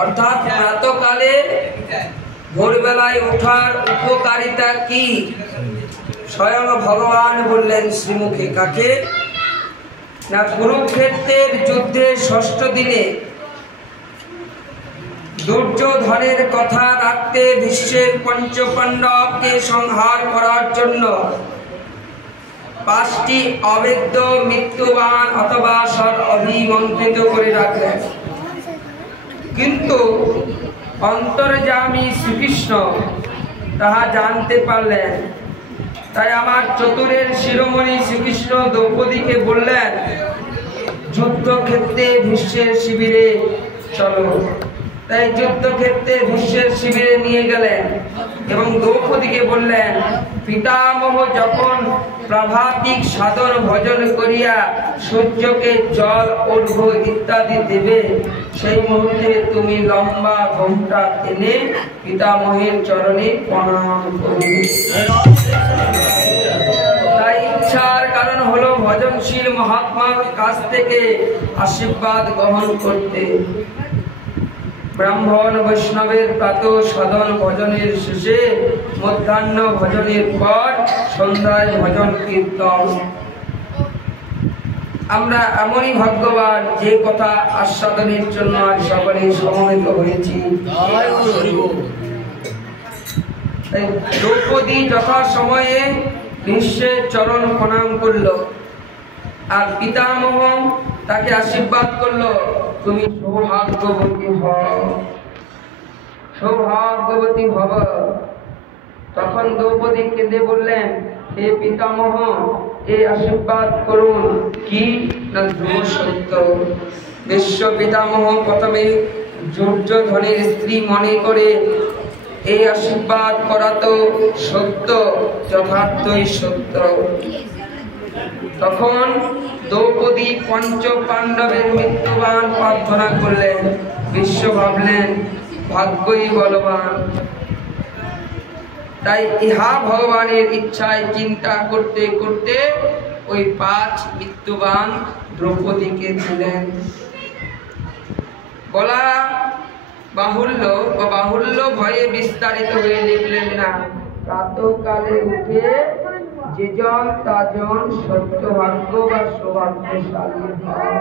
অর্থাৎ প্রাতকালে ভোরবেলায় ওঠার উপকারিতা কি স্বয়ং ভগবান বললেন শ্রীমুখে। কাকে না, কুরুক্ষেত্রের যুদ্ধের ষষ্ঠ দিনে দুর্যোধনের কথা রাখতে বিশ্বের পঞ্চপাণ্ডবকে সংহার করার জন্য 5টি অবেদ্য মৃত্যুবাণ অথবা সৎ অভিমন্ত্রিত করে রাখলেন। কিন্তু অন্তর্যামী শ্রীকৃষ্ণ তাহা জানতে পারলেন। তাই আমার চতুরের শিরোমণি শ্রীকৃষ্ণ দ্রৌপদীকে বললেন, যুদ্ধক্ষেত্রে ভীষ্মের শিবিরে চলো। তাই যুদ্ধক্ষেত্রে ভীষ্মের শিবিরে নিয়ে গেলেন এবং দ্রৌপদীকে বললেন, পিতামহ যখন প্রাভাতিক সাধন ভজন করিয়া সূর্যকে জল অর্ঘ্য ইত্যাদি দেবে, সেই মুহূর্তে তুমি লম্বা ঘোমটা টেনে পিতামহের চরণে প্রণাম করবে। তাই ইচ্ছার কারণ হলো ভজনশীল মহাত্মার কাছ থেকে আশীর্বাদ গ্রহণ করতে। ব্রাহ্মণ বৈষ্ণবের প্রাত সাধন ভজনের শেষে, মধ্যাহ্ন ভজনের পর সন্ধ্যায় ভজন কীর্তন। আমরা এমনই ভাগ্যবান যে কথা আস্বাদনের জন্য আজ সকলে সমবেত হয়েছি। দ্রৌপদী যথা সময়ে ভীষ্মের চরণ প্রণাম করল আর পিতামহ তাকে আশীর্বাদ করলো, তুমি সৌভাগ্যবতী হও, সৌভাগ্যবতী হব। তখন দ্রৌপদী কেঁদে বললেন, হে পিতামহ, এই আশীর্বাদ করুন। কি না ধ্রুব সত্য। বিশ্ব পিতামহ প্রথমে দুর্যোধনের স্ত্রী মনে করে এই আশীর্বাদ করা তো সত্য, যথার্থই সত্য। তখন দ্রৌপদী পঞ্চ পাণ্ডবের মৃত্যুবাণ প্রার্থনা করলেন। বিশ্ব ভাবলেন, ভাগ্যই বলবান। তাই ইহা ভগবানের ইচ্ছায় চিন্তা করতে করতে ওই 5 মৃত্যুবাণ দ্রৌপদীকে দিলেন। বলা বাহুল্য বা বাহুল্য ভয়ে বিস্তারিত হয়ে লিখলেন না। প্রাতকালে উঠে যে জন তা জন সত্যভাগ্য বা সৌভাগ্যশালী হয়।